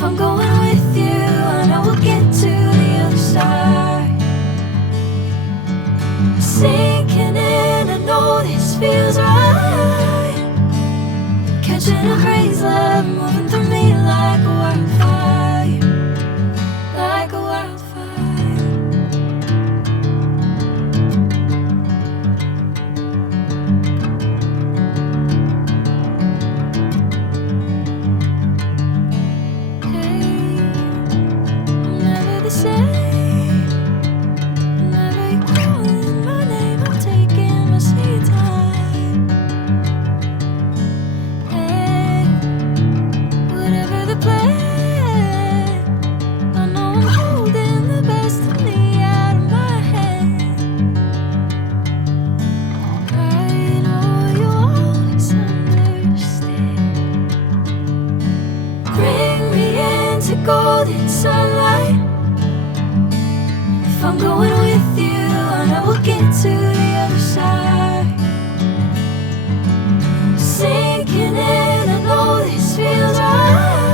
If I'm going with you, I know we'll get to the other side. Sinking in, I know this feels right. Catching a crazy love, moving through me like a wildfire, like a wildfire. Hey, I'm never the same. Whenever you're calling my name, I'm taking my sweet time. Hey, whatever the plan, I know I'm holding the best of me out of my hand. I know you'll always understand. Bring me into golden sunlight. If I'm going with you, I know we'll get to the other side. Sinking in, I know this feels right.